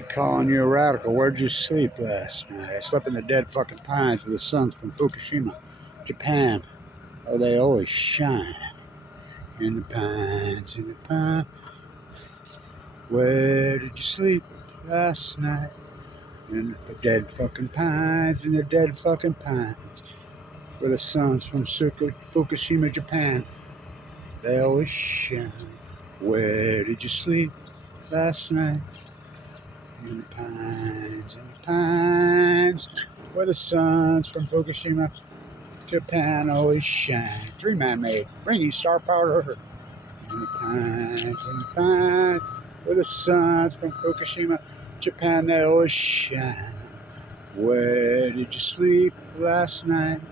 Be calling you a radical. Where'd you sleep last night? I slept in the dead fucking pines with the suns from Fukushima, Japan. Oh, they always shine. In the pines, in the pines. Where did you sleep last night? In the dead fucking pines, in the dead fucking pines. Where the suns from Fukushima, Japan. They always shine. Where did you sleep last night? In the pines, where the suns from Fukushima, Japan always shine. 3-man made, bringing star power to Earth. In the pines, where the suns from Fukushima, Japan, they always shine. Where did you sleep last night?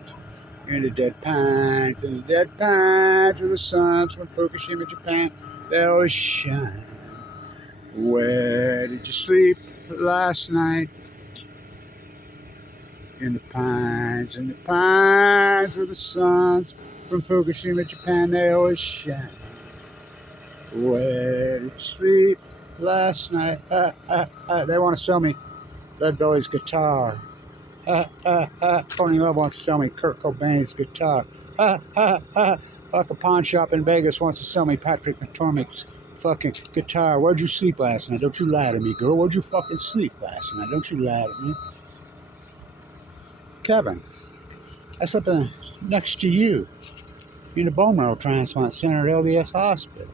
In the dead pines, where the suns from Fukushima, Japan, they always shine. Where did you sleep last night? In the pines, where the suns from Fukushima, Japan, they always shine. Where did you sleep last night? They want to sell me Leadbelly's guitar. Tony Love wants to sell me Kurt Cobain's guitar. Like a pawn shop in Vegas wants to sell me Patrick McCormick's fucking guitar. Where'd you sleep last night? Don't you lie to me, girl. Where'd you fucking sleep last night? Don't you lie to me. Kevin, I slept next to you in the bone marrow transplant center at LDS Hospital.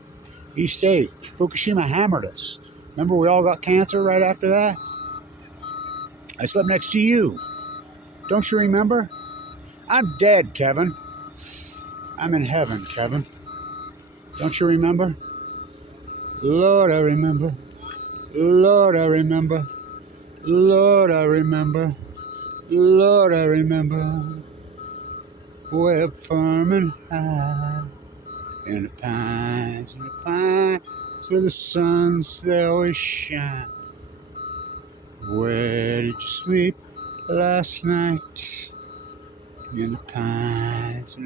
You stayed. Fukushima hammered us. Remember we all got cancer right after that? I slept next to you. Don't you remember? I'm dead, Kevin. I'm in heaven, Kevin. Don't you remember? Lord, I remember. Lord, I remember. Lord, I remember. Lord, I remember. We're firm and high in the pines, where the suns, they always shine. Where did you sleep last night? In the pines,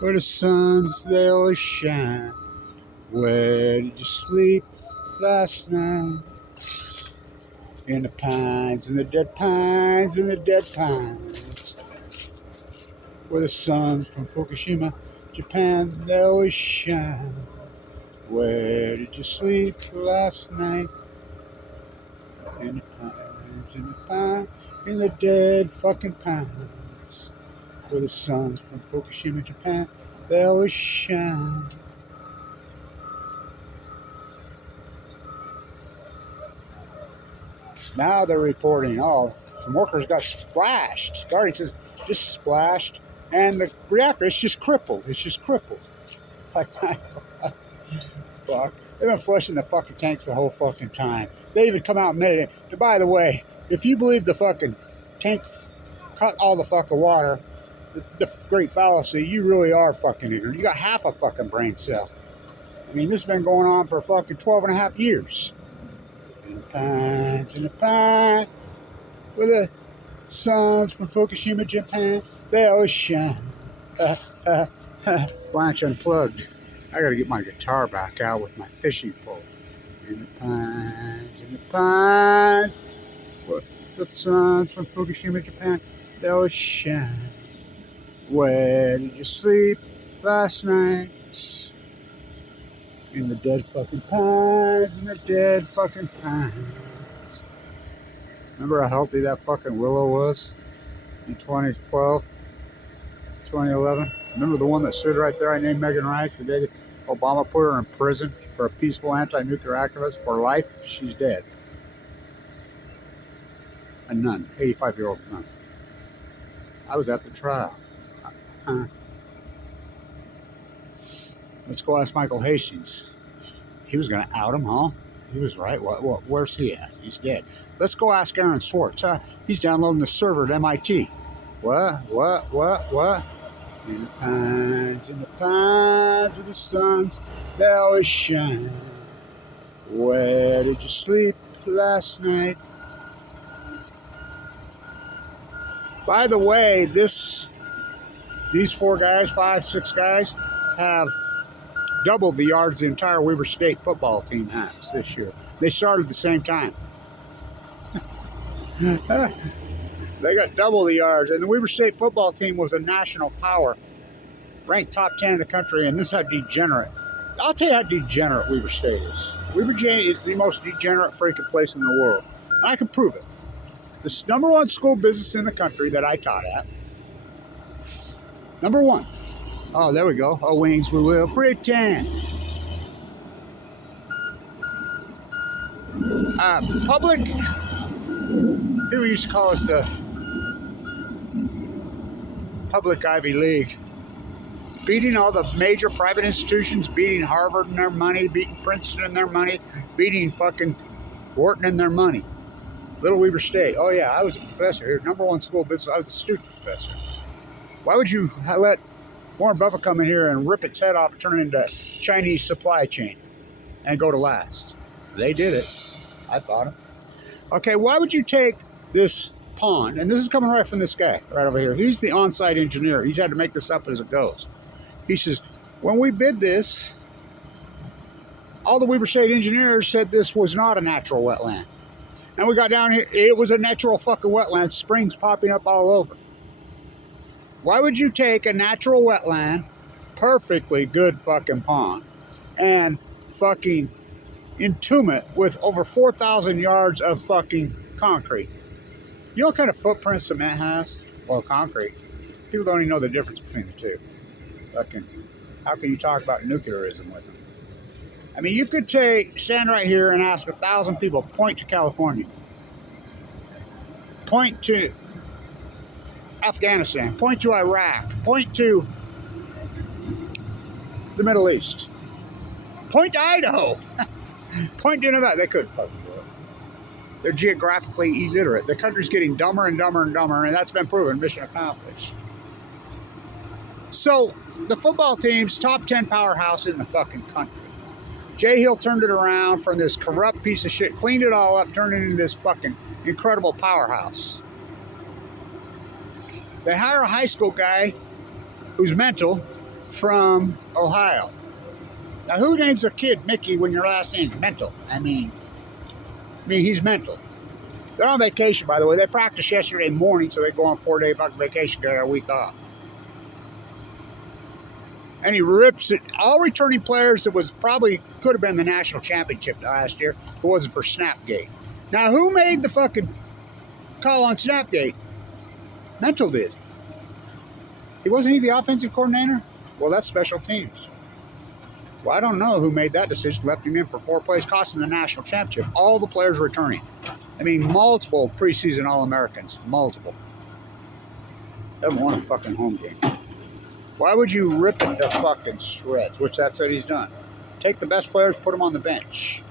where the suns, they always shine. Where did you sleep last night? In the pines, dead pines, where the suns from Fukushima, Japan, they always shine. Where did you sleep last night? In the dead fucking pines, where the suns from Fukushima, Japan, they always shine. Now they're reporting, some workers got splashed. Guardian says, just splashed, and the reactor is just crippled. It's just crippled. Fuck. They've been flushing the fucking tanks the whole fucking time. They even come out and admitted it. And by the way, if you believe the fucking tank cut all the fucking water, the great fallacy, you really are fucking ignorant. You got half a fucking brain cell. I mean, this has been going on for fucking 12 and a half years. In the pines, where the suns from Fukushima, Japan, they always shine. Blanche unplugged. I gotta get my guitar back out with my fishing pole. In the pines, where the suns from Fukushima, Japan, they always shine. Where did you sleep last night? In the dead fucking pines, Remember how healthy that fucking willow was in 2012, 2011? Remember the one that stood right there I named Megan Rice the day Obama put her in prison for a peaceful anti-nuclear activist for life? She's dead. A nun, 85-year-old nun. I was at the trial. Let's go ask Michael Hastings. He was going to out him, huh? He was right. What? Where's he at? He's dead. Let's go ask Aaron Swartz. He's downloading the server at MIT. What? In the pines, where the suns, they always shine. Where did you sleep last night? By the way, these 4 guys, 5, 6 guys, have doubled the yards the entire Weber State football team has this year. They started at the same time. They got double the yards. And the Weber State football team was a national power, ranked top 10 in the country, and this is how degenerate. I'll tell you how degenerate Weber State is. Weber State is the most degenerate freaking place in the world. And I can prove it. This #1 school business in the country that I taught at. #1. Oh, there we go. Oh, wings, we will pretend. Public, people used to call us the public Ivy League. Beating all the major private institutions, beating Harvard and their money, beating Princeton and their money, beating fucking Wharton and their money. Little Weber State. Oh yeah, I was a professor here. #1 school business. I was a student professor. Why would you let Warren Buffett come in here and rip its head off and turn it into Chinese supply chain and go to last? They did it. I fought him. Okay, why would you take this pond, and this is coming right from this guy right over here. He's the on-site engineer. He's had to make this up as it goes. He says, when we bid this, all the Weber State engineers said this was not a natural wetland. And we got down here, it was a natural fucking wetland, springs popping up all over. Why would you take a natural wetland, perfectly good fucking pond, and fucking entomb it with over 4,000 yards of fucking concrete? You know what kind of footprint cement has? Well, concrete. People don't even know the difference between the two. Fucking, how can you talk about nuclearism with them? I mean, you could stand right here and ask 1,000 people, point to California, point to Afghanistan, point to Iraq, point to the Middle East, point to Idaho, point to Nevada. They couldn't fucking do it. They're geographically illiterate. The country's getting dumber and dumber and dumber, and that's been proven. Mission accomplished. So, the football team's top 10 powerhouse in the fucking country. Jay Hill turned it around from this corrupt piece of shit, cleaned it all up, turned it into this fucking incredible powerhouse. They hire a high school guy who's mental from Ohio. Now, who names their kid Mickey when your last name's mental? I mean, he's mental. They're on vacation, by the way. They practiced yesterday morning, so they go on 4-day fucking vacation, get a week off. And he rips it. All returning players that was probably could have been the national championship last year if it wasn't for Snapgate. Now, who made the fucking call on Snapgate? Mental did. Wasn't he the offensive coordinator? Well, that's special teams. Well, I don't know who made that decision, left him in for 4 plays, cost him the national championship. All the players returning. I mean, multiple preseason All-Americans. Multiple. Haven't won a fucking home game. Why would you rip it to fucking shreds? Which that's what he's done. Take the best players, put them on the bench.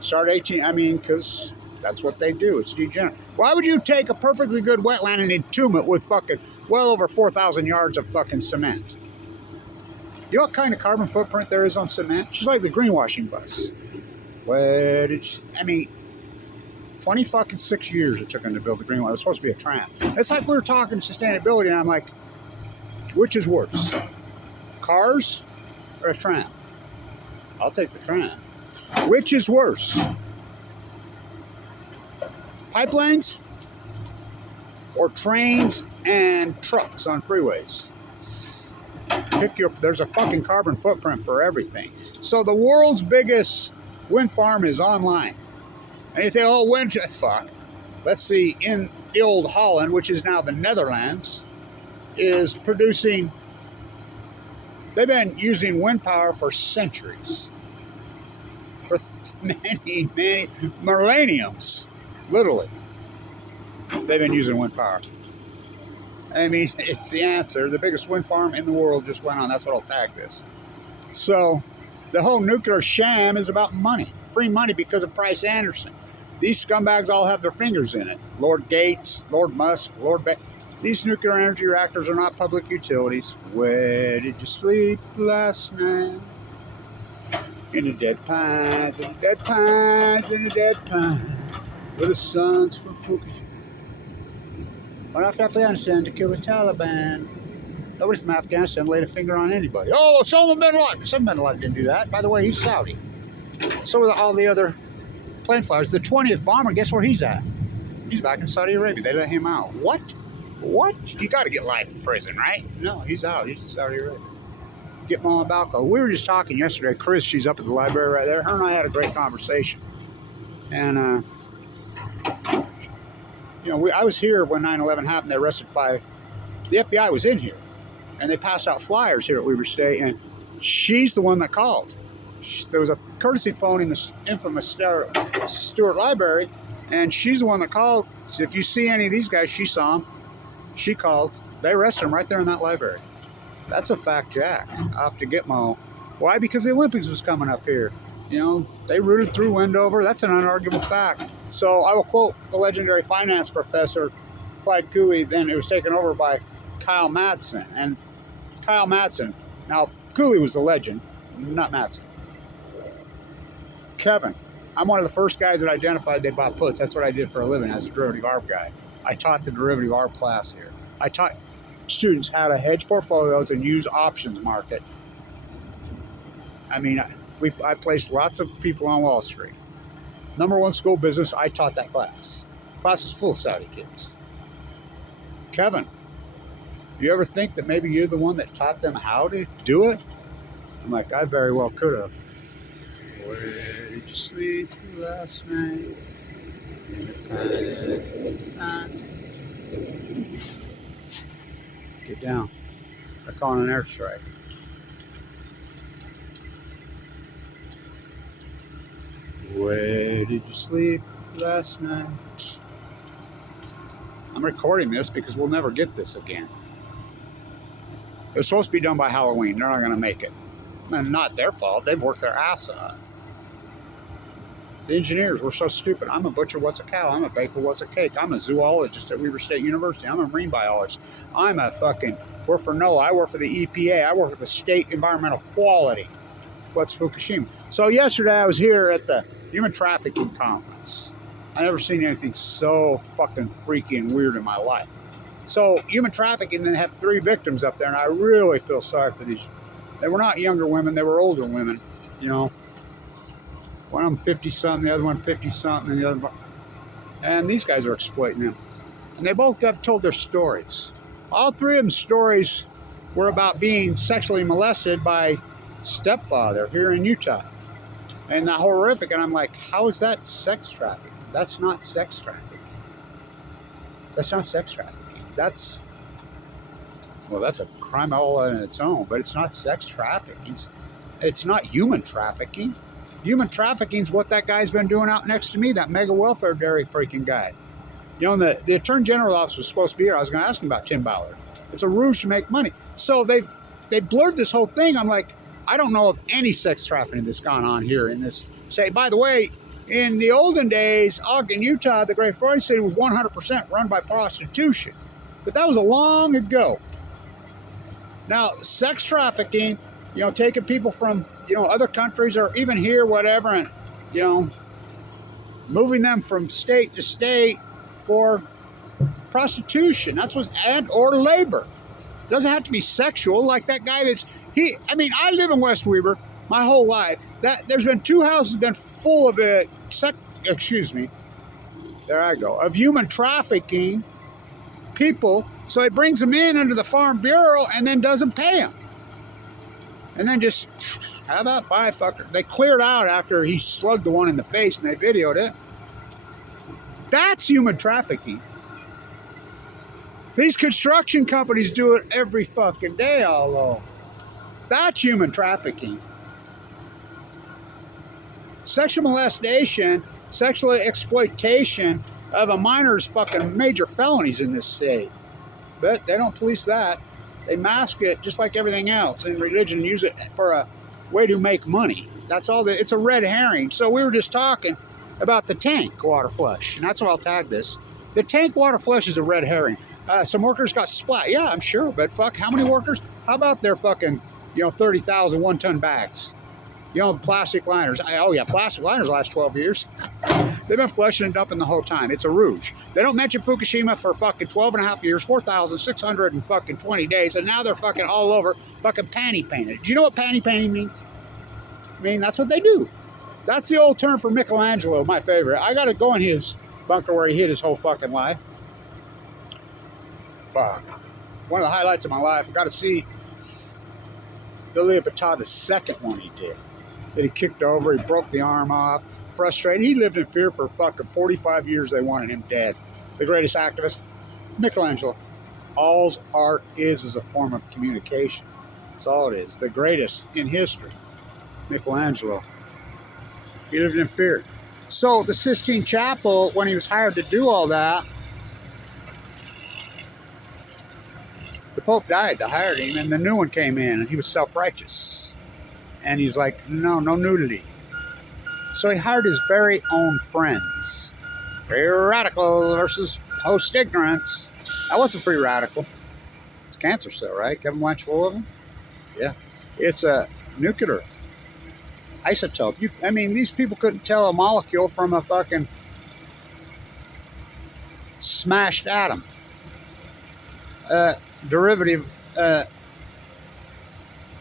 Start 18, because that's what they do. It's degenerate. Why would you take a perfectly good wetland and entomb it with fucking well over 4,000 yards of fucking cement? You know what kind of carbon footprint there is on cement? It's just like the greenwashing bus. 26 years it took them to build the greenwash. It was supposed to be a tram. It's like we were talking sustainability, and I'm like, which is worse? Cars or a tram? I'll take the tram. Which is worse? Pipelines or trains and trucks on freeways? There's a fucking carbon footprint for everything. So the world's biggest wind farm is online. And you think, oh, wind, fuck. Let's see, in the old Holland, which is now the Netherlands, is producing, they've been using wind power for centuries. For many millenniums, literally. They've been using wind power. I mean, it's the answer. The biggest wind farm in the world just went on. That's what I'll tag this. So, the whole nuclear sham is about money. Free money because of Price Anderson. These scumbags all have their fingers in it. Lord Gates, Lord Musk, these nuclear energy reactors are not public utilities. Where did you sleep last night? In the dead pines, in the dead pines, in the dead pines, where the sun's from Fukushima. Went off to Afghanistan to kill the Taliban. Nobody from Afghanistan laid a finger on anybody. Oh, Osama bin Laden. Osama bin Laden didn't do that. By the way, he's Saudi. So are all the other plane flyers. The 20th bomber, guess where he's at? He's back in Saudi Arabia. They let him out. What? What? You got to get life in prison, right? No, he's out. He's in Saudi Arabia. Get Mama Balco. We were just talking yesterday. Chris, she's up at the library right there. Her and I had a great conversation. And, you know, I was here when 9/11 happened. They arrested 5. The FBI was in here. And they passed out flyers here at Weber State. And she's the one that called. There was a courtesy phone in the infamous Stewart Library. And she's the one that called. So if you see any of these guys, she saw them. She called. They arrested them right there in that library. That's a fact, Jack. Off to Gitmo. Why? Because the Olympics was coming up here. You know, they rooted through Wendover. That's an unarguable fact. So I will quote the legendary finance professor, Clyde Cooley. Then it was taken over by Kyle Madsen. And Kyle Madsen, now Cooley was the legend, not Madsen. Kevin, I'm one of the first guys that identified they bought puts. That's what I did for a living as a derivative arb guy. I taught the derivative arb class here. I taught students how to hedge portfolios and use options market. I mean, I placed lots of people on Wall Street. #1 school business, I taught that class. Class is full of Saudi kids. Kevin, do you ever think that maybe you're the one that taught them how to do it? I'm like, I very well could have. Where did you sleep last night? Get down. They're calling an airstrike. Where did you sleep last night? I'm recording this because we'll never get this again. It was supposed to be done by Halloween. They're not going to make it. And not their fault. They've worked their ass off. The engineers were so stupid. I'm a butcher, what's a cow? I'm a baker, what's a cake? I'm a zoologist at Weber State University. I'm a marine biologist. I'm a fucking, work for NOAA. I work for the EPA. I work for the State Environmental Quality. What's Fukushima? So yesterday I was here at the Human Trafficking Conference. I never seen anything so fucking freaky and weird in my life. So human trafficking, then have 3 victims up there, and I really feel sorry for these. They were not younger women, they were older women, you know. One of them 50-something, the other one 50-something, and the other. And these guys are exploiting them. And they both got told their stories. All 3 of them stories were about being sexually molested by stepfather here in Utah. And that horrific. And I'm like, how is that sex trafficking? That's not sex trafficking. That's not sex trafficking. That's a crime all on its own, but it's not sex trafficking. It's not human trafficking. Human trafficking is what that guy's been doing out next to me, that mega welfare dairy freaking guy. You know, the Attorney General office was supposed to be here. I was going to ask him about Tim Ballard. It's a ruse to make money. So they blurred this whole thing. I'm like, I don't know of any sex trafficking that's gone on here in this state. By the way, in the olden days, Ogden, Utah, the Great Florida City was 100% run by prostitution. But that was a long ago. Now, sex trafficking, you know, taking people from, you know, other countries or even here, whatever, and, you know, moving them from state to state for prostitution. That's what, and or labor. It doesn't have to be sexual, like that guy I mean, I live in West Weber my whole life. There's been 2 houses been full of it, there I go, of human trafficking people. So he brings them in under the Farm Bureau and then doesn't pay them. And then just, how about bye, fucker? They cleared out after he slugged the one in the face and they videoed it. That's human trafficking. These construction companies do it every fucking day, although. That's human trafficking. Sexual molestation, sexual exploitation of a minor is fucking major felonies in this state. But they don't police that. They mask it just like everything else in religion, use it for a way to make money. That's all. It's a red herring. So we were just talking about the tank water flush, and that's why I'll tag this. The tank water flush is a red herring. Some workers got splat. Yeah, I'm sure, but fuck, how many workers? How about their fucking, 30,000 one-ton bags? Plastic liners. Oh yeah, plastic liners last 12 years. They've been flushing and dumping the whole time. It's a rouge. They don't mention Fukushima for fucking 12 and a half years, 4,620 days, and now they're fucking all over fucking panty painted. Do you know what panty painting means? I mean, that's what they do. That's the old term for Michelangelo, my favorite. I got to go in his bunker where he hid his whole fucking life. Fuck. One of the highlights of my life, I got to see the Leopold, the second one he did. That he kicked over, he broke the arm off, frustrated. He lived in fear for fucking 45 years. They wanted him dead. The greatest activist, Michelangelo. All art is a form of communication. That's all it is. The greatest in history, Michelangelo. He lived in fear. So the Sistine Chapel, when he was hired to do all that, the Pope died. They hired him, and the new one came in, and he was self-righteous. And he's like, no nudity. So he hired his very own friends. Free radical versus post-ignorance. That wasn't free radical. It's cancer cell, right? Kevin Blanch full of them? Yeah. It's a nuclear isotope. I mean, these people couldn't tell a molecule from a fucking smashed atom. Derivative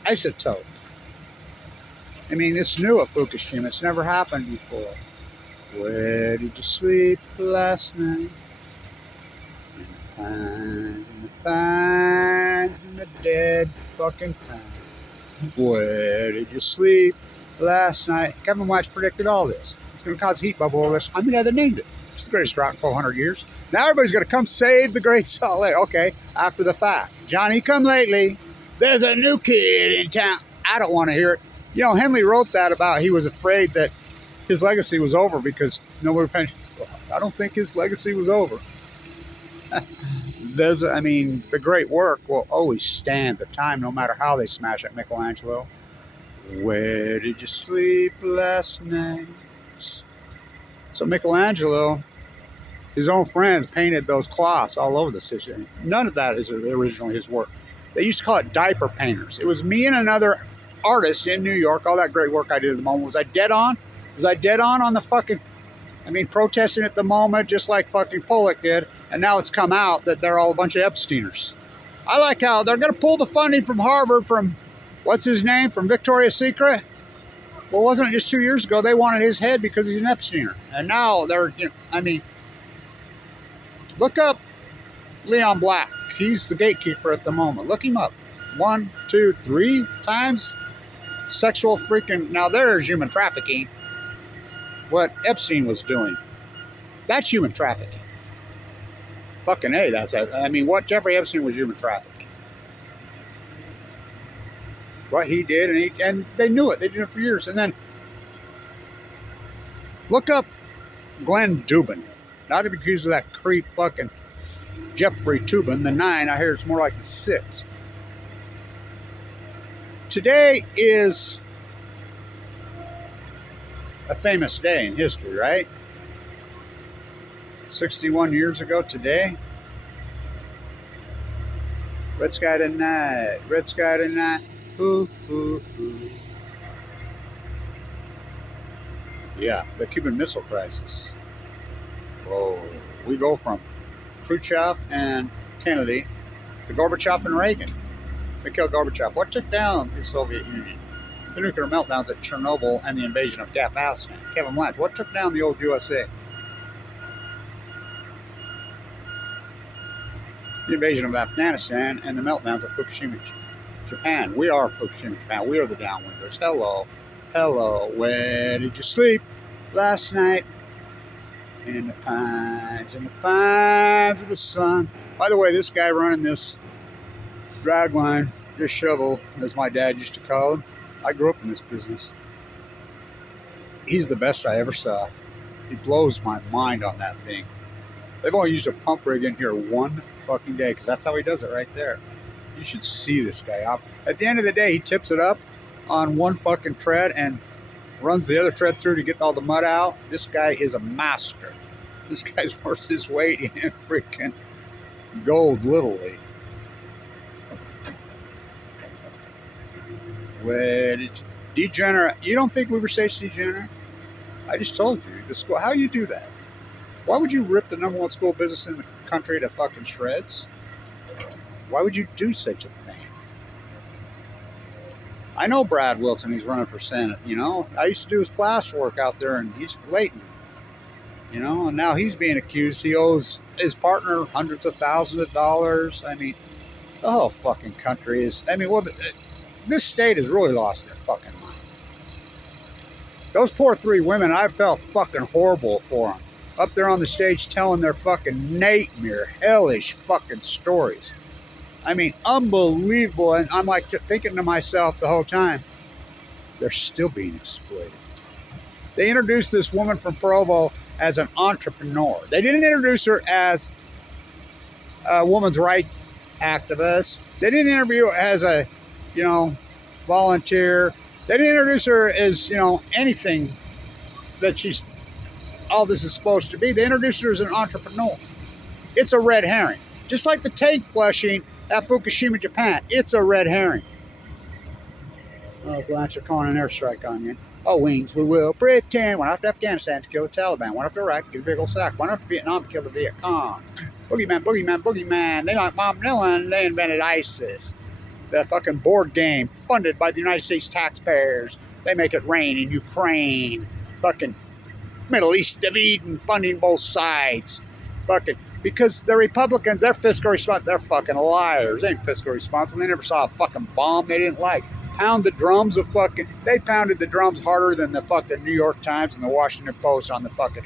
isotope. I mean, it's new at Fukushima. It's never happened before. Where did you sleep last night? In the pines, in the dead fucking pines. Where did you sleep last night? Kevin Watch predicted all this. It's going to cause a heat bubble over this. I'm the guy that named it. It's the greatest drought in 400 years. Now everybody's going to come save the Great Salt Lake. Okay, after the fact. Johnny come lately. There's a new kid in town. I don't want to hear it. You know, Henley wrote that about he was afraid that his legacy was over because nobody paid. I don't think his legacy was over. The great work will always stand the time, no matter how they smash at Michelangelo. Where did you sleep last night? So Michelangelo, his own friends painted those cloths all over the city. None of that is originally his work. They used to call it diaper painters. It was me and another artist in New York. All that great work I did at the moment. Was I dead on? Was I dead on the fucking, protesting at the moment just like fucking Pollock did. And now it's come out that they're all a bunch of Epsteiners. I like how they're going to pull the funding from Harvard from, what's his name, from Victoria's Secret? Well, wasn't it just 2 years ago they wanted his head because he's an Epsteiner? And now they're, look up Leon Black. He's the gatekeeper at the moment. Look him up. 1, 2, 3 times sexual freaking. Now there's human trafficking. What Epstein was doing. That's human trafficking. Fucking A, that's it. What Jeffrey Epstein was human trafficking. What he did, and they knew it. They did it for years. And then look up Glenn Dubin. Not to be accused of that creep fucking Jeffrey Tubin, the 9. I hear it's more like the 6. Today is a famous day in history, right? 61 years ago today. Red sky tonight, red sky tonight. Ooh, ooh, ooh. Yeah, the Cuban Missile Crisis. Whoa, we go from Khrushchev and Kennedy to Gorbachev and Reagan. Mikhail Gorbachev. What took down the Soviet Union? The nuclear meltdowns at Chernobyl and the invasion of Afghanistan. Kevin Blanch. What took down the old USA? The invasion of Afghanistan and the meltdowns of Fukushima, Japan. We are Fukushima, Japan. We are the downwinders. Hello. Hello. Where did you sleep last night? In the pines of the sun. By the way, this guy running this drag line, this shovel, as my dad used to call him. I grew up in this business. He's the best I ever saw. He blows my mind on that thing. They've only used a pump rig in here one fucking day because that's how he does it right there. You should see this guy out. At the end of the day, he tips it up on one fucking tread and runs the other tread through to get all the mud out. This guy is a master. This guy's worth his weight in freaking gold, literally. Where did you, degenerate? You don't think Weaver State's degenerate? I just told you. The school. How you do that? Why would you rip the #1 school business in the country to fucking shreds? Why would you do such a thing? I know Brad Wilson. He's running for Senate. I used to do his plaster work out there, and he's flating. You know, and now he's being accused. He owes his partner hundreds of thousands of dollars. I mean, the whole fucking country is. I mean, well, this state has really lost their fucking mind. Those poor three women, I felt fucking horrible for them. Up there on the stage telling their fucking nightmare, hellish fucking stories. I mean, unbelievable. And I'm like thinking to myself the whole time, they're still being exploited. They introduced this woman from Provo as an entrepreneur. They didn't introduce her as a woman's rights activist. They didn't interview her as a, volunteer. They didn't introduce her as, anything that all this is supposed to be. They introduced her as an entrepreneur. It's a red herring. Just like the tank flushing at Fukushima, Japan. It's a red herring. Oh, Blanche are calling an airstrike on you. Oh, wings, we will pretend. Went off to Afghanistan to kill the Taliban. Went off to Iraq to get a big old sack. Went off to Vietnam to kill the Viet Cong. Boogeyman, boogeyman, boogeyman. They like Bob Dylan. They invented ISIS. The fucking board game funded by the United States taxpayers. They make it rain in Ukraine. Fucking Middle East of Eden funding both sides. Fucking, because the Republicans, they're fiscal responsible. They're fucking liars. They ain't fiscal responsible. They never saw a fucking bomb they didn't like. Pound the drums of fucking, they pounded the drums harder than the fucking New York Times and the Washington Post on the fucking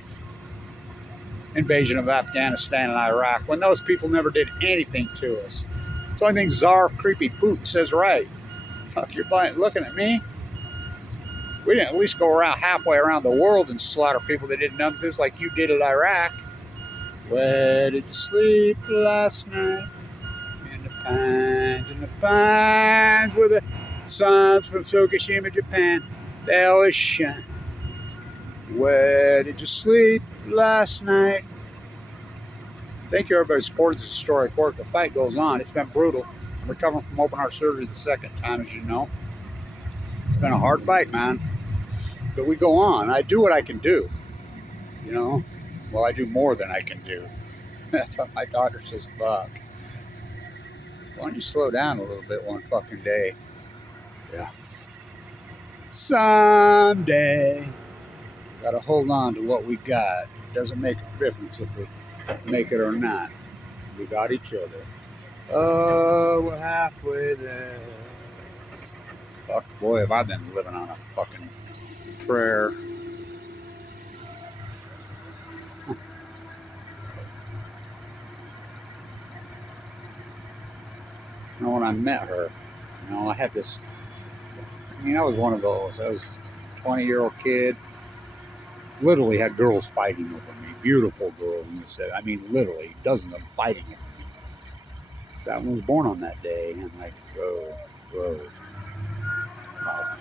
invasion of Afghanistan and Iraq, when those people never did anything to us. It's the only thing Tsar creepy Putin says right. Fuck, you're looking at me? We didn't at least go around halfway around the world and slaughter people that did nothing to us like you did at Iraq. Where did you sleep last night? In the pines with the suns from Fukushima, Japan. They always shine. Where did you sleep last night? Thank you, everybody, who supported this historic work. The fight goes on. It's been brutal. I'm recovering from open heart surgery the second time, as you know. It's been a hard fight, man. But we go on. I do what I can do. Well, I do more than I can do. That's what my doctor says, fuck. Why don't you slow down a little bit one fucking day? Yeah. Someday. Gotta hold on to what we got. It doesn't make a difference if we make it or not. We got each other. Oh, we're halfway there. Fuck, boy, have I been living on a fucking prayer. When I met her, I had this, I was one of those. I was a 20-year-old kid. Literally had girls fighting over me. Beautiful girls. Literally dozens of them fighting over me. That one was born on that day. And I'm like, whoa. Wow.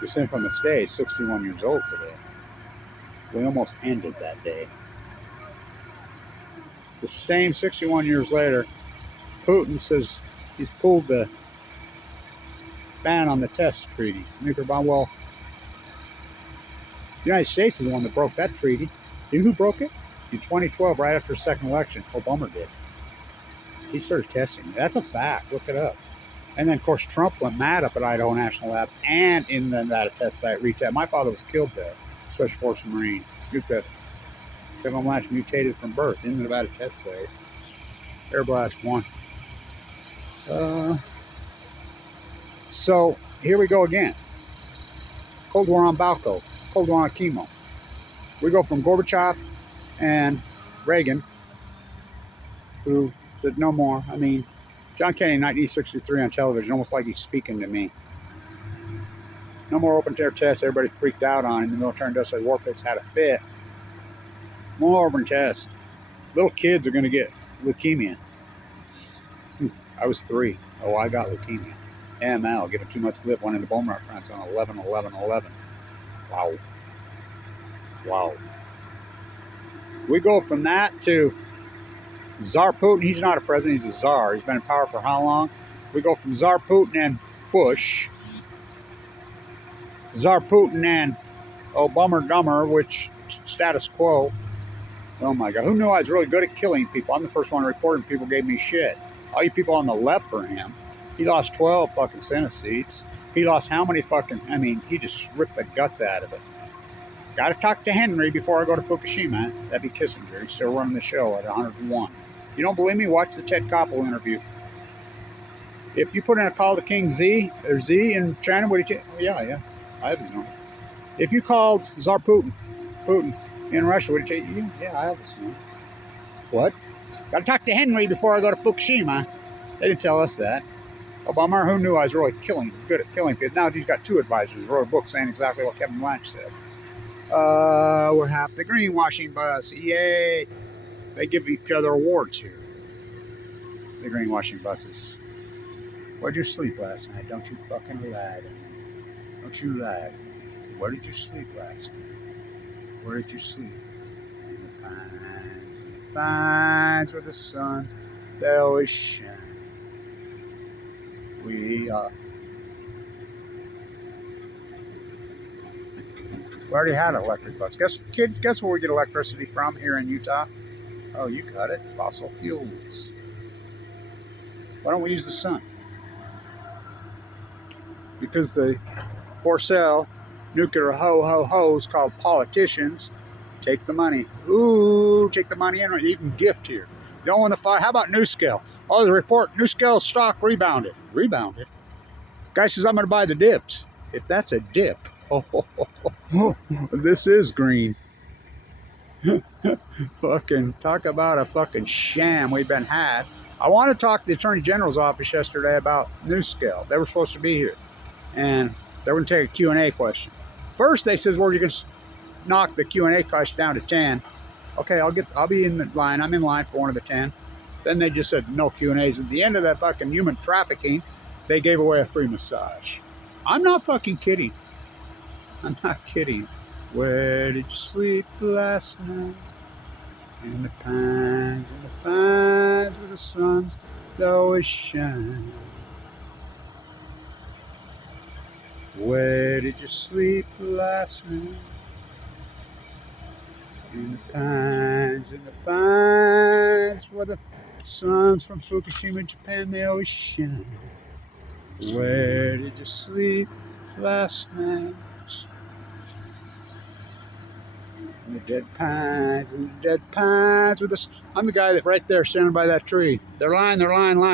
You're sitting from the stage, 61 years old today. We almost ended that day. The same 61 years later, Putin says he's pulled the ban on the test treaties. Nuclear bomb. Well, the United States is the one that broke that treaty. You know who broke it? In 2012, right after the second election, Obama did. He started testing. That's a fact. Look it up. And then, of course, Trump went mad up at Idaho National Lab and in the Nevada test site. My father was killed there. Special Forces Marine. Kevin Blanche mutated from birth in the Nevada test site. Air Blast 1. So here we go again. Cold War on Balco. Cold War on chemo. We go from Gorbachev and Reagan, who said no more. John Kennedy in 1963 on television, almost like he's speaking to me. No more open air tests. Everybody freaked out on him. The military industrial war pigs had a fit. More open tests. Little kids are going to get leukemia. I was 3. Oh, I got leukemia. AML, given too much lip, went into bone marrow transplant on 11/11/11. Wow. We go from that to Tsar Putin. He's not a president, he's a czar. He's been in power for how long? We go from Tsar Putin and Bush, Tsar Putin and Bummer Dumber, which status quo. Oh my God, who knew I was really good at killing people? I'm the first one reporting people gave me shit. All you people on the left for him. He lost 12 fucking Senate seats. He lost how many fucking, I mean, he just ripped the guts out of it. Got to talk to Henry before I go to Fukushima. That'd be Kissinger. He's still running the show at 101. You don't believe me? Watch the Ted Koppel interview. If you put in a call to King Z, or Z in China, what do you yeah, I have his number. If you called Tsar Putin in Russia, would he take you? Yeah, I have his number. What? Got to talk to Henry before I go to Fukushima. They didn't tell us that. Obama, who knew I was really good at killing people? Now he's got two advisors. He wrote a book saying exactly what Kevin Blanch said. We're half the greenwashing bus. Yay! They give each other awards here. The greenwashing buses. Where'd you sleep last night? Don't you fucking lie to me. Don't you lie to me. Where did you sleep last night? Where did you sleep? In the pines where the sun, they always shine. We already had an electric bus. Guess where we get electricity from here in Utah? Oh, you got it. Fossil fuels. Why don't we use the sun? Because the for sale nuclear ho-ho-hos called politicians take the money. Ooh, take the money and even gift here. Don't want to fight. How about NewScale? Oh, the report, NewScale stock rebounded. Rebounded? Guy says, I'm going to buy the dips. If that's a dip. This is green. Fucking talk about a fucking sham we've been had. I want to talk to the Attorney General's office yesterday about NewScale. They were supposed to be here. And they were going to take a Q&A question. First, they says, well, you can knock the Q&A question down to 10. Okay, I'll be in the line. I'm in line for one of the 10. Then they just said no Q&As. At the end of that fucking human trafficking, they gave away a free massage. I'm not fucking kidding. I'm not kidding. Where did you sleep last night? In the pines where the sun's always shine. Where did you sleep last night? In the pines where the suns from Fukushima, Japan, they always shine. Where did you sleep last night? In the dead pines with the... I'm the guy that right there standing by that tree. They're lying.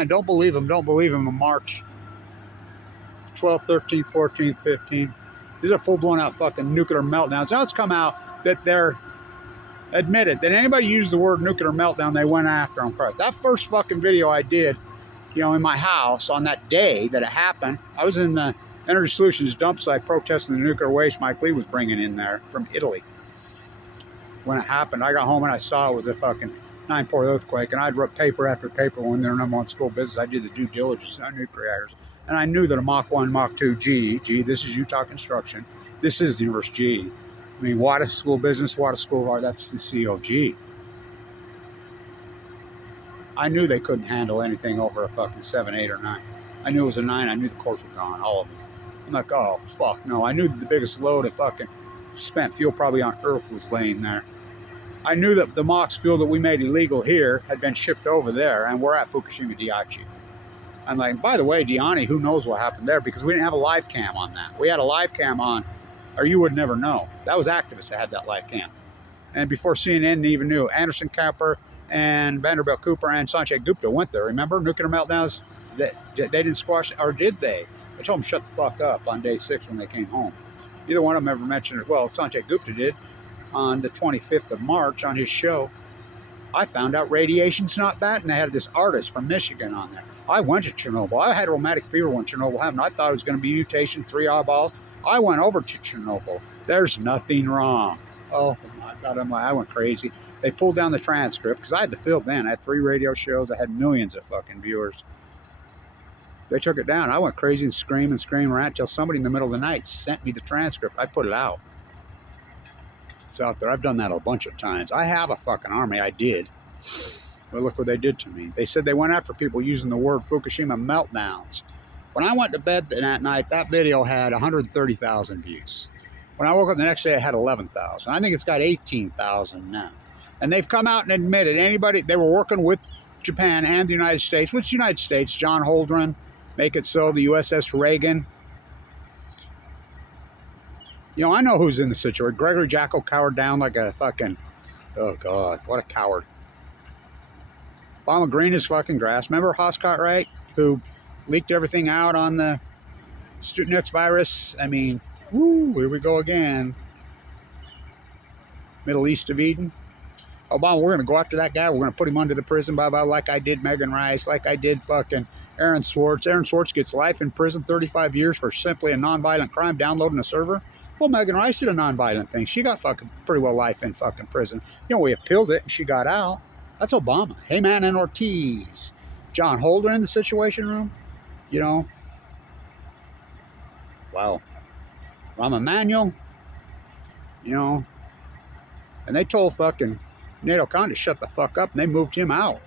Don't believe them in March 12th, 13th, 14th, 15th. These are full-blown out fucking nuclear meltdowns. Now it's come out that they're admitted that anybody used the word nuclear meltdown, they went after them first. That first fucking video I did, in my house on that day that it happened, I was in the Energy Solutions dump site protesting the nuclear waste Mike Lee was bringing in there from Italy. When it happened, I got home and I saw it was a fucking 9.4 earthquake, and I'd wrote paper after paper when they're number one school business. I did the due diligence on nuclear reactors, and I knew that a Mach 1, Mach 2, G, this is Utah Construction. This is the universe G. I mean, water school business, water school art, that's the COG. I knew they couldn't handle anything over a fucking 7, 8, or 9. I knew it was a 9. I knew the cores were gone, all of them. I'm like, oh, fuck, no. I knew the biggest load of fucking spent fuel probably on Earth was laying there. I knew that the MOX fuel that we made illegal here had been shipped over there, and we're at Fukushima Daiichi. I'm like, by the way, Diani, who knows what happened there, because we didn't have a live cam on that. We had a live cam on, or you would never know. That was activists that had that live cam. And before CNN even knew, Anderson Cooper and Vanderbilt Cooper and Sanjay Gupta went there. Remember, nuclear meltdowns, they didn't squash, or did they? I told them shut the fuck up on day 6 when they came home. Neither one of them ever mentioned it. Well, Sanjay Gupta did on the 25th of March on his show. I found out radiation's not bad, and they had this artist from Michigan on there. I went to Chernobyl. I had rheumatic fever when Chernobyl happened. I thought it was going to be mutation, 3 eyeballs. I went over to Chernobyl. There's nothing wrong. Oh my God, I went crazy. They pulled down the transcript because I had the field then. I had 3 radio shows. I had millions of fucking viewers. They took it down. I went crazy and scream around until somebody in the middle of the night sent me the transcript. I put it out. It's out there. I've done that a bunch of times. I have a fucking army. I did. But look what they did to me. They said they went after people using the word Fukushima meltdowns. When I went to bed that night, that video had 130,000 views. When I woke up the next day, it had 11,000. I think it's got 18,000 now. And they've come out and admitted they were working with Japan and the United States. Which United States? John Holdren, Make It So, the USS Reagan, You know, I know who's in the situation. Gregory Jacko cowered down like a fucking, oh God, what a coward. Obama green is fucking grass. Remember Hoscott, right? Who leaked everything out on the Stuxnet virus? I mean, woo, here we go again. Middle East of Eden. Obama, we're going to go after that guy. We're going to put him under the prison, blah, blah, like I did Megan Rice, like I did fucking Aaron Swartz. Aaron Swartz gets life in prison, 35 years for simply a nonviolent crime, downloading a server. Well, Megan Rice did a nonviolent thing. She got fucking pretty well life in fucking prison. You know, we appealed it and she got out. That's Obama. Heyman and Ortiz. John Holder in the Situation Room. You know. Wow. Rahm Emanuel. You know. And they told fucking Nato Khan to shut the fuck up, and they moved him out.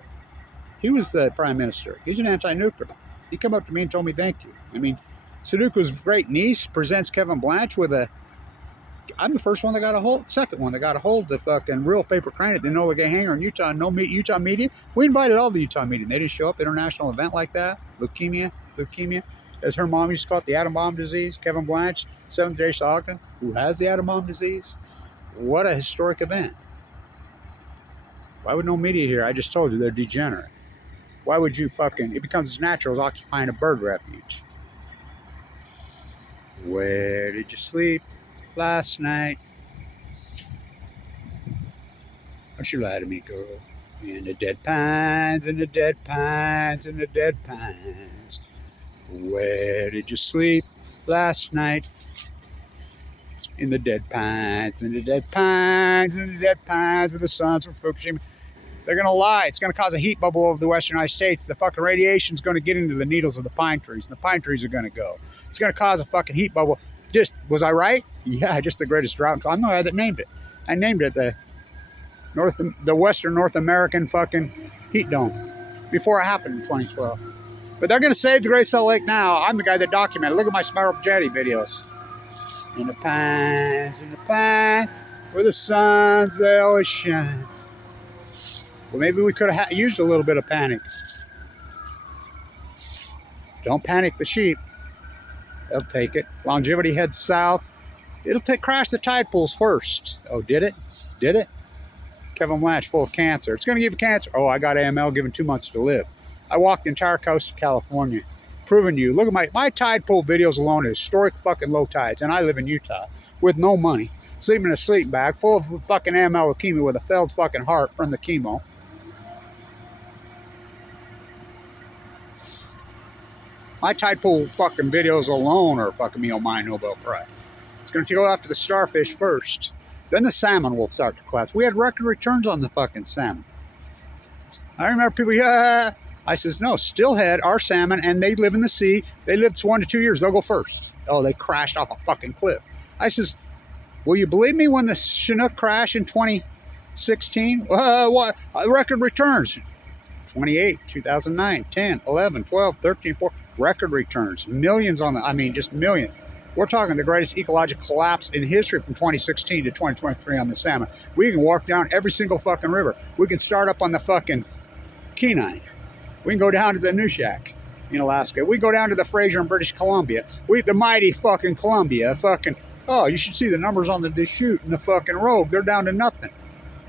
He was the prime minister. He's an anti-nuclear. He came up to me and told me thank you. I mean, Sudoku's great niece presents Kevin Blanche with a, I'm the first one that got a hold, second one that got a hold the fucking real paper crane at the Enola Gay Hangar in Utah, Utah media. We invited all the Utah media. They didn't show up. International event like that. Leukemia, as her mom used to call it, the atom bomb disease. Kevin Blanche, 7th J. Ogden, who has the atom bomb disease. What a historic event. Why would no media here? I just told you they're degenerate. Why would you fucking... It becomes as natural as occupying a bird refuge. Where did you sleep last night? Don't you lie to me, girl. In the dead pines, in the dead pines, in the dead pines. Where did you sleep last night? In the dead pines, in the dead pines, in the dead pines with the suns from Fukushima. They're going to lie. It's going to cause a heat bubble over the western United States. The fucking radiation's going to get into the needles of the pine trees, and the pine trees are going to go. It's going to cause a fucking heat bubble. Just, was I right? Yeah, just the greatest drought. I'm the guy that named it. I named it the Western North American fucking heat dome before it happened in 2012. But they're going to save the Great Salt Lake now. I'm the guy that documented. Look at my Spiral Jetty videos. In the pines, where the suns, they always shine. Well, maybe we could have used a little bit of panic. Don't panic the sheep. They'll take it. Longevity heads south. It'll crash the tide pools first. Oh, did it? Did it? Kevin Blanche, full of cancer. It's going to give you cancer. Oh, I got AML given 2 months to live. I walked the entire coast of California. Proving to you. Look at my tide pool videos alone. Historic fucking low tides. And I live in Utah with no money. Sleeping in a sleeping bag full of fucking AML leukemia with a failed fucking heart from the chemo. My tide pool fucking videos alone are fucking me on my Nobel Prize. It's going to go after the starfish first. Then the salmon will start to collapse. We had record returns on the fucking salmon. I remember people, yeah. I says, no, Stillhead, our salmon, and they live in the sea. They live 1 to 2 years. They'll go first. Oh, they crashed off a fucking cliff. I says, will you believe me when the Chinook crashed in 2016? What? Record returns. 28, 2009, 10, 11, 12, 13, 14. Record returns. Millions on the, I mean, just millions. We're talking the greatest ecological collapse in history from 2016 to 2023 on the salmon. We can walk down every single fucking river. We can start up on the fucking Kenai. We can go down to the Nushak in Alaska. We can go down to the Fraser in British Columbia. The mighty fucking Columbia. Fucking, oh, you should see the numbers on the Deschutes and the fucking Rogue. They're down to nothing.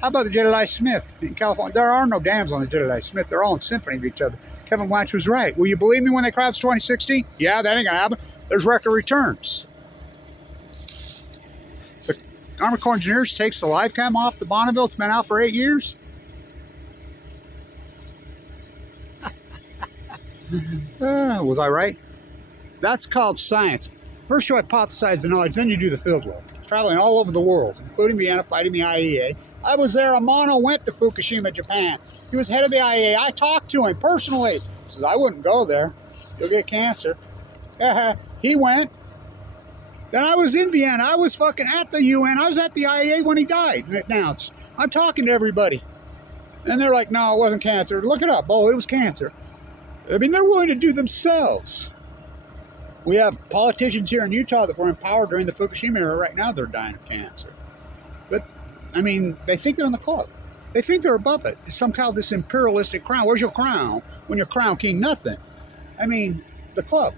How about the Jedediah Smith in California? There are no dams on the Jedediah Smith. They're all in symphony of each other. Kevin Blanche was right. Will you believe me when they collapsed 2016? Yeah, that ain't gonna happen. There's record returns. The Army Corps of Engineers takes the live cam off the Bonneville. It's been out for 8 years. Was I right? That's called science. First you hypothesize the knowledge, then you do the fieldwork. Traveling all over the world, including Vienna, fighting the IAEA. I was there. Amano went to Fukushima, Japan. He was head of the IAEA. I talked to him personally. He says, I wouldn't go there. You'll get cancer. He went. Then I was in Vienna. I was fucking at the UN. I was at the IAEA when he died. Now, I'm talking to everybody. And they're like, no, it wasn't cancer. Look it up. Oh, it was cancer. I mean, they're willing to do themselves. We have politicians here in Utah that were in power during the Fukushima era. Right now, they're dying of cancer. But, I mean, they think they're in the club. They think they're above it. Some kind of this imperialistic crown. Where's your crown? When you're crown king, nothing. I mean, the club.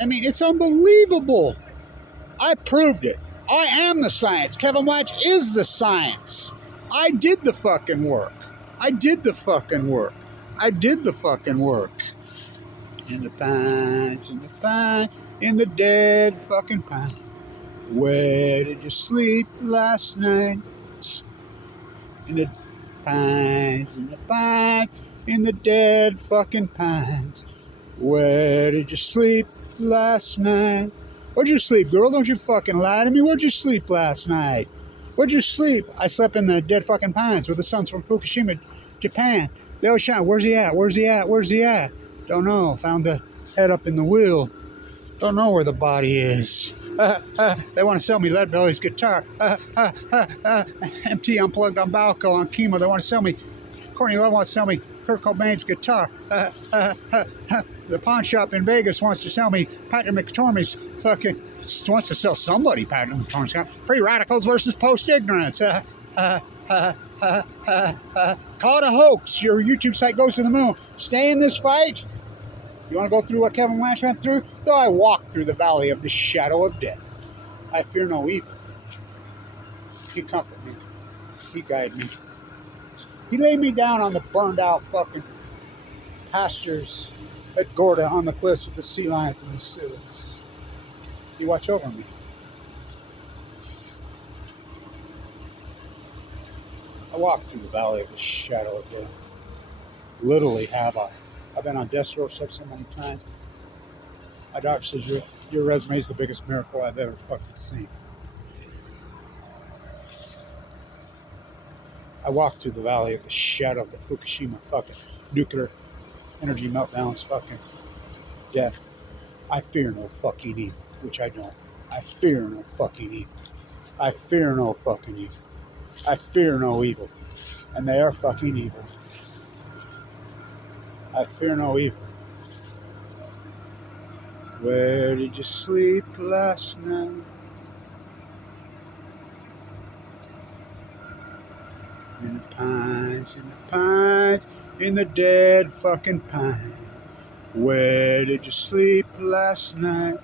I mean, it's unbelievable. I proved it. I am the science. Kevin Blatch is the science. I did the fucking work. I did the fucking work. I did the fucking work. In the pines, in the dead fucking pine. Where did you sleep last night? In the pines, in the dead fucking pines. Where did you sleep last night? Where'd you sleep, girl? Don't you fucking lie to me. Where'd you sleep last night? Where'd you sleep? I slept in the dead fucking pines with the sons from Fukushima, Japan. They always shout, where's he at? Where's he at? Where's he at? Don't know. Found the head up in the wheel. Don't know where the body is. They want to sell me Leadbelly's guitar. MT unplugged on Balco on chemo. They want to sell me. Courtney Love wants to sell me Kurt Cobain's guitar. The pawn shop in Vegas wants to sell me Patrick McTormey's fucking. Wants to sell somebody Patrick McTormey's. Free radicals versus post-ignorance. Call it a hoax. Your YouTube site goes to the moon. Stay in this fight. You want to go through what Kevin Blatch went through? Though I walked through the valley of the shadow of death, I fear no evil. He comforted me. He guided me. He laid me down on the burned out fucking pastures at Gorda on the cliffs with the sea lions and the seals. He watched over me. I walked through the valley of the shadow of death. Literally have I. I've been on death row so many times. My doctor says your resume is the biggest miracle I've ever fucking seen. I walked through the valley of the shadow of the Fukushima fucking nuclear energy meltdowns, fucking death. I fear no fucking evil, which I don't. I fear no fucking evil. I fear no fucking evil. I fear no evil. And they are fucking evil. I fear no evil. Where did you sleep last night? In the pines, in the dead fucking pine. Where did you sleep last night?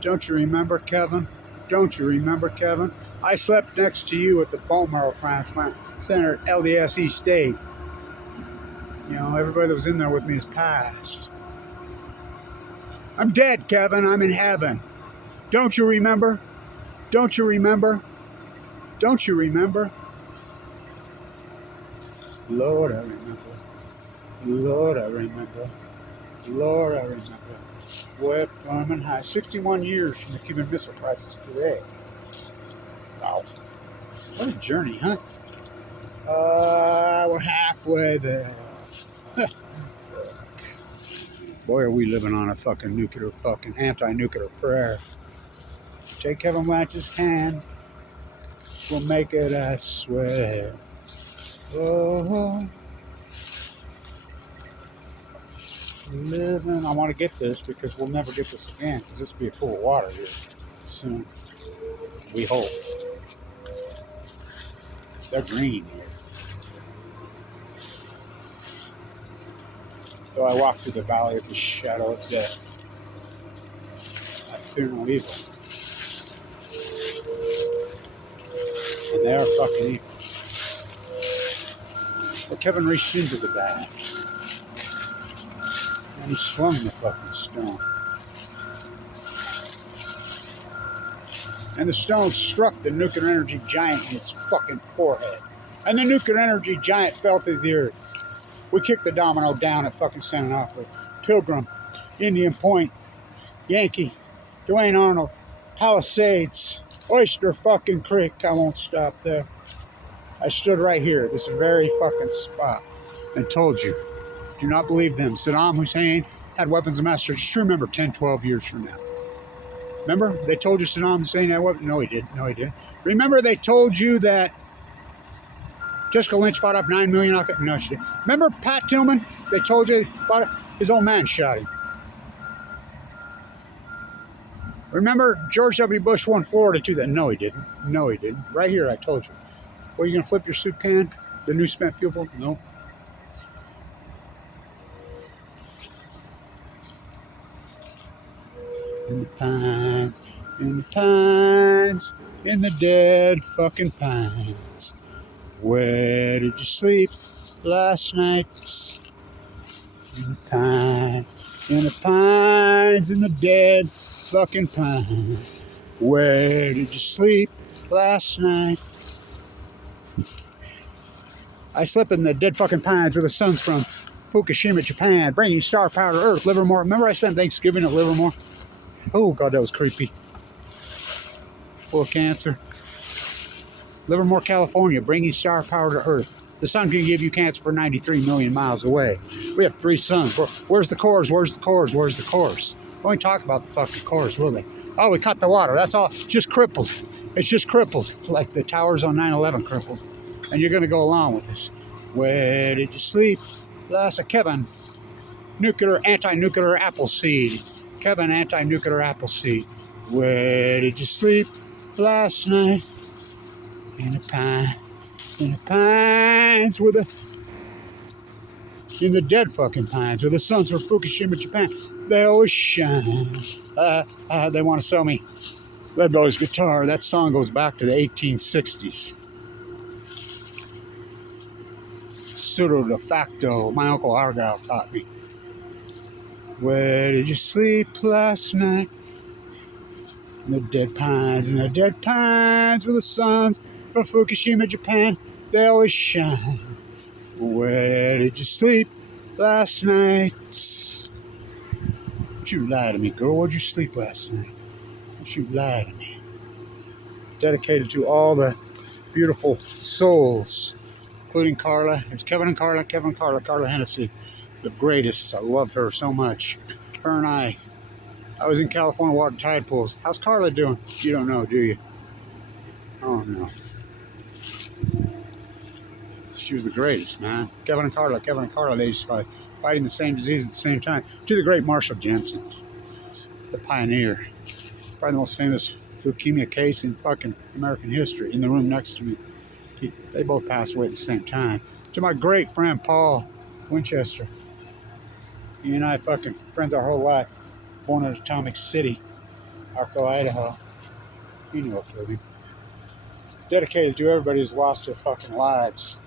Don't you remember, Kevin? Don't you remember, Kevin? I slept next to you at the bone marrow transplant center at LDS East State. You know, everybody that was in there with me is passed. I'm dead, Kevin. I'm in heaven. Don't you remember? Don't you remember? Don't you remember? Lord, I remember. Lord, I remember. Lord, I remember. Wet, firm, and high. 61 years from the Cuban Missile Crisis today. Wow. What a journey, huh? We're halfway there. Boy, are we living on a fucking nuclear, fucking anti-nuclear prayer. Take Kevin Blatch's hand. We'll make it, I swear. Oh, living. I want to get this because we'll never get this again because this will be full of water here soon. We hope. They're green here. Though I walk through the valley of the shadow of death, I fear no evil. And they are fucking evil. But Kevin reached into the bag. And he swung the fucking stone. And the stone struck the nuclear energy giant in its fucking forehead. And the nuclear energy giant fell to the earth. We kicked the domino down at fucking San Onofre. Pilgrim, Indian Point, Yankee, Duane Arnold, Palisades, Oyster fucking Creek. I won't stop there. I stood right here, this very fucking spot, and told you, do not believe them. Saddam Hussein had weapons of mass destruction. Just remember 10, 12 years from now. Remember, they told you Saddam Hussein had weapons? No, he didn't. No, he didn't. Remember, they told you that Jessica Lynch fought off 9 million. No, she didn't. Remember Pat Tillman? They told you about it. His old man shot him. Remember George W. Bush won Florida too? That no, he didn't. No, he didn't. Right here, I told you. Were you gonna flip your soup can? The new spent fuel? No. In the pines, In the pines, in the dead fucking pines. Where did you sleep last night? In the pines, in the pines, in the dead fucking pines. Where did you sleep last night? I slept in the dead fucking pines where the sun's from Fukushima, Japan, bringing star power to Earth. Livermore. Remember I spent Thanksgiving at Livermore? Oh, God, that was creepy. Full of cancer. Livermore, California, bringing star power to Earth. The sun can give you cancer for 93 million miles away. We have 3 suns. Where's the cores? Where's the cores? Where's the cores? They won't talk about the fucking cores, will they? Oh, we cut the water. That's all. Just crippled. It's just crippled. Like the towers on 9/11 crippled. And you're going to go along with this. Where did you sleep last night? Kevin, anti-nuclear Appleseed. Kevin, anti-nuclear Appleseed. Where did you sleep last night? In the pines with in the dead fucking pines where the suns from Fukushima, Japan, they always shine. They want to sell me Leadbelly's guitar. That song goes back to the 1860s. Pseudo de facto, my Uncle Argyle taught me. Where did you sleep last night? In the dead pines where the suns from Fukushima, Japan, they always shine. Where did you sleep last night? Don't you lie to me, girl. Where'd you sleep last night? Don't you lie to me. Dedicated to all the beautiful souls, including Carla. It's Kevin and Carla, Carla Hennessy, the greatest. I loved her so much. Her and I was in California walking tide pools. How's Carla doing? You don't know, do you? Oh, no. She was the greatest, man. Kevin and Carla, they used to fighting the same disease at the same time. To the great Marshall Jensen, the pioneer. Probably the most famous leukemia case in fucking American history, in the room next to me. They both passed away at the same time. To my great friend, Paul Winchester. He and I fucking friends our whole life. Born in Atomic City, Arco, Idaho. You know it, Ruby. Dedicated to everybody who's lost their fucking lives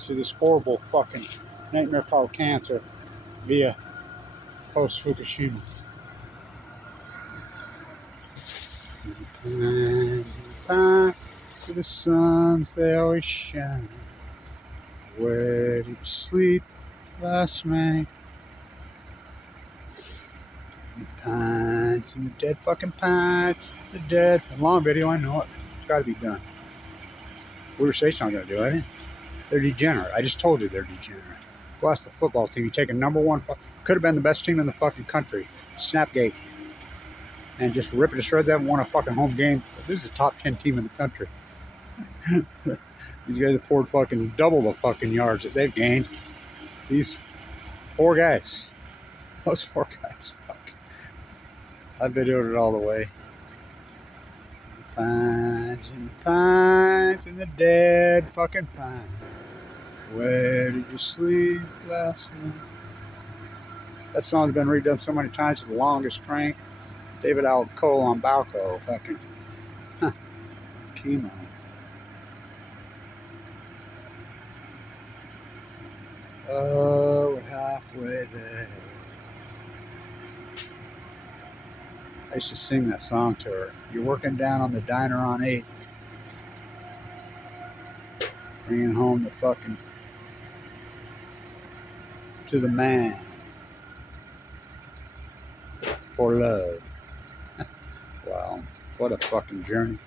to this horrible fucking nightmare called cancer via post-Fukushima. To the suns, they always shine. Where did you sleep last night? In the pines, in the dead fucking pines, the dead. Long video, I know it. It's got to be done. Weaver State's not going to do it. They're degenerate. I just told you they're degenerate. Go ask the football team. You take a number one, could have been the best team in the fucking country, Snapgate, and just rip it to shreds. They haven't won a fucking home game. This is a top 10 team in the country. These guys have poured fucking double the fucking yards that they've gained. These 4 guys. Those 4 guys. Fuck. I videoed it all the way. Pines and the pines and the dead fucking pines. Where did you sleep last night? That song's been redone so many times. The longest train. David Alco on Balco. Fucking. Chemo. Oh, we're halfway there. I used to sing that song to her. You're working down on the diner on 8th. Bringing home the fucking... to the man. For love. Wow. What a fucking journey.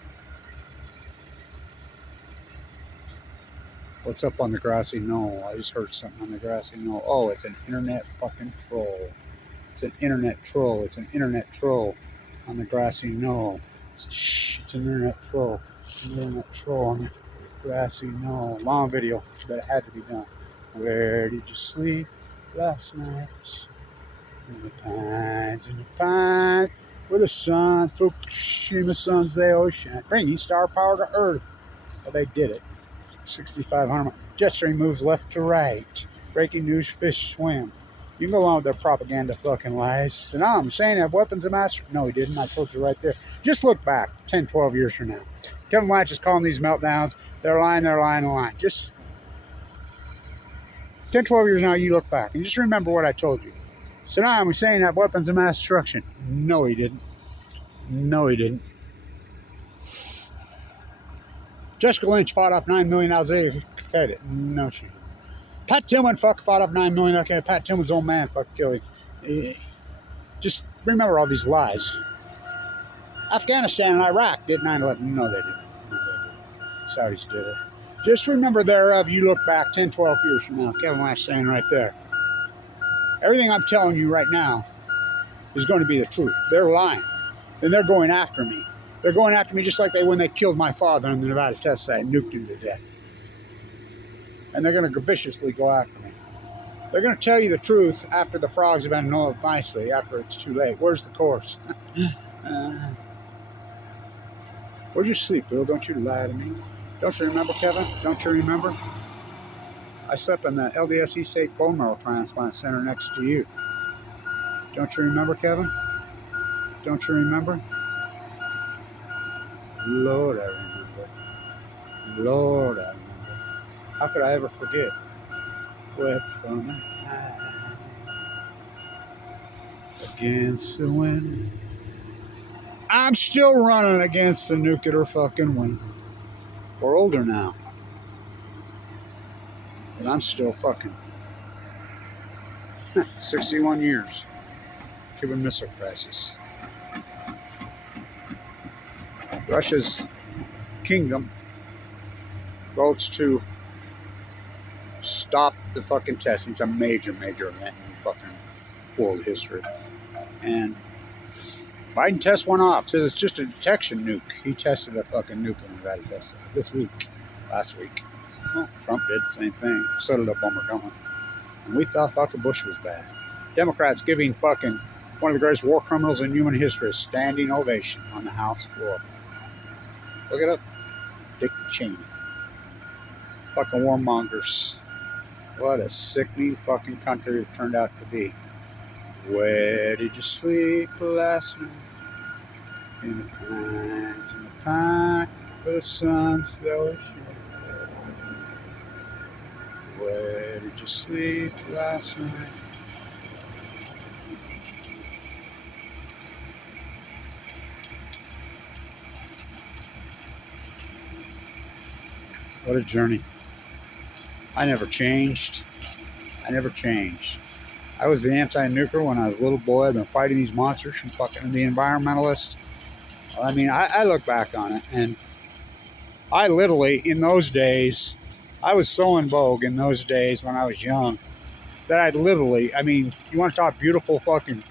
What's up on the grassy knoll? I just heard something on the grassy knoll. Oh, it's an internet fucking troll. It's an internet troll. It's an internet troll on the grassy knoll. It's an internet troll. An internet troll on the grassy knoll. Long video, but it had to be done. Where did you sleep last night? In the pines, where the sun, Fukushima suns, they always shine, bringing star power to Earth. Well, they did it. 6,500 jet stream moves left to right. Breaking news: fish swim. You can go along with their propaganda fucking lies. Saddam Hussein had weapons of mass. No, he didn't. I told you right there. Just look back 10, 12 years from now. Kevin Latch is calling these meltdowns. They're lying, they're lying, they're lying. Just 10, 12 years now, you look back and just remember what I told you. Saddam Hussein had weapons of mass destruction. No, he didn't. No, he didn't. Jessica Lynch fought off 9 million Al-Qaeda. No, she didn't. Pat Tillman fought off 9 million Al-Qaeda. Pat Tillman's old man fucked Kelly. Just remember all these lies. Afghanistan and Iraq did 9/11. No, they didn't. No, they didn't. Saudis did it. Just remember thereof, you look back 10, 12 years from now. Kevin Lash saying right there. Everything I'm telling you right now is going to be the truth. They're lying. And they're going after me. They're going after me just like when they killed my father on the Nevada test site and nuked him to death. And they're going to viciously go after me. They're going to tell you the truth after the frogs have been gnawed nicely, after it's too late. Where's the course? Where'd you sleep, Bill? Don't you lie to me. Don't you remember, Kevin? Don't you remember? I slept in the LDS State Bone Marrow Transplant Center next to you. Don't you remember, Kevin? Don't you remember? Lord, I remember. Lord, I remember. How could I ever forget? Wet from an eye against the wind. I'm still running against the nuclear fucking wind. We're older now. But I'm still fucking 61 years. Cuban Missile Crisis. Russia's kingdom votes to stop the fucking testing. It's a major, major event in fucking world history. And Biden tests one off. Says it's just a detection nuke. He tested a fucking nuke in Nevada test this week. Last week. Well, Trump did the same thing. So did Obama. And we thought fucking Bush was bad. Democrats giving fucking one of the greatest war criminals in human history a standing ovation on the House floor. Look it up. Dick Cheney. Fucking warmongers. What a sickening fucking country we've turned out to be. Where did you sleep last night? In the pine, where the sun still shines. Where did you sleep last night? What a journey. I never changed. I never changed. I was the anti-nuker when I was a little boy. I've been fighting these monsters from fucking the environmentalists. I mean, I look back on it, and I literally, in those days, I was so in vogue in those days when I was young, that I'd literally, I mean, you want to talk beautiful fucking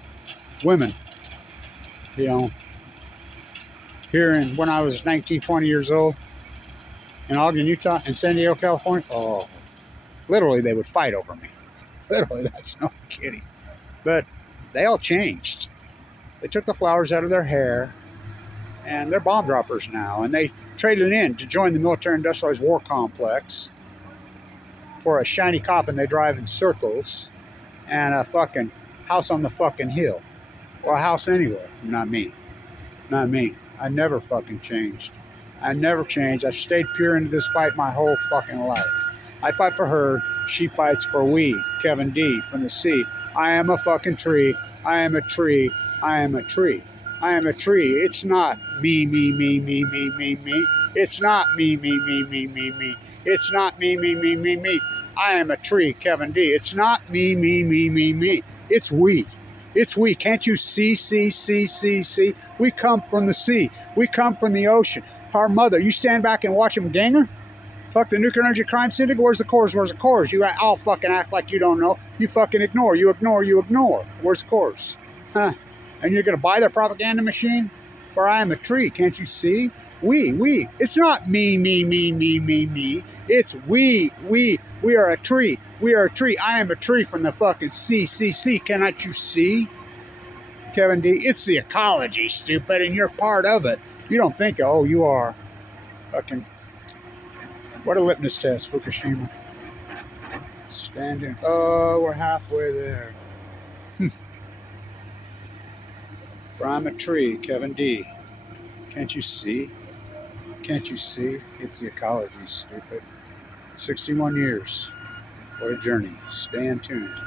women, you know, here in, when I was 19, 20 years old, in Ogden, Utah, and San Diego, California, oh, literally they would fight over me. Literally, that's no kidding. But they all changed. They took the flowers out of their hair, and they're bomb droppers now, and they traded in to join the military-industrialized war complex for a shiny coffin they drive in circles and a fucking house on the fucking hill, or a house anywhere. Not me. Not me. I never fucking changed. I never changed. I've stayed pure into this fight my whole fucking life. I fight for her. She fights for we. Kevin D. from the sea. I am a fucking tree. I am a tree. I am a tree. I am a tree. It's not me, me, me, me, me, me, me. It's not me, me, me, me, me, me. It's not me, me, me, me, me. I am a tree, Kevin D. It's not me, me, me, me, me. It's we. It's we. Can't you see, see, see, see, see? We come from the sea. We come from the ocean. Our mother. You stand back and watch them gang her? Fuck the nuclear energy crime syndicate. Where's the cores? Where's the cores? You all fucking act like you don't know. You fucking ignore. You ignore. You ignore. Where's the cores? Huh? And you're going to buy their propaganda machine? For I am a tree. Can't you see? We. It's not me, me, me, me, me, me. It's we. We are a tree. We are a tree. I am a tree from the fucking sea. Cannot you see? Kevin D. It's the ecology, stupid, and you're part of it. You don't think, oh, you are. Fucking. What a litmus test, Fukushima. Standing. Oh, we're halfway there. I'm a tree, Kevin D. Can't you see? Can't you see? It's the ecology, stupid. 61 years. What a journey. Stay tuned.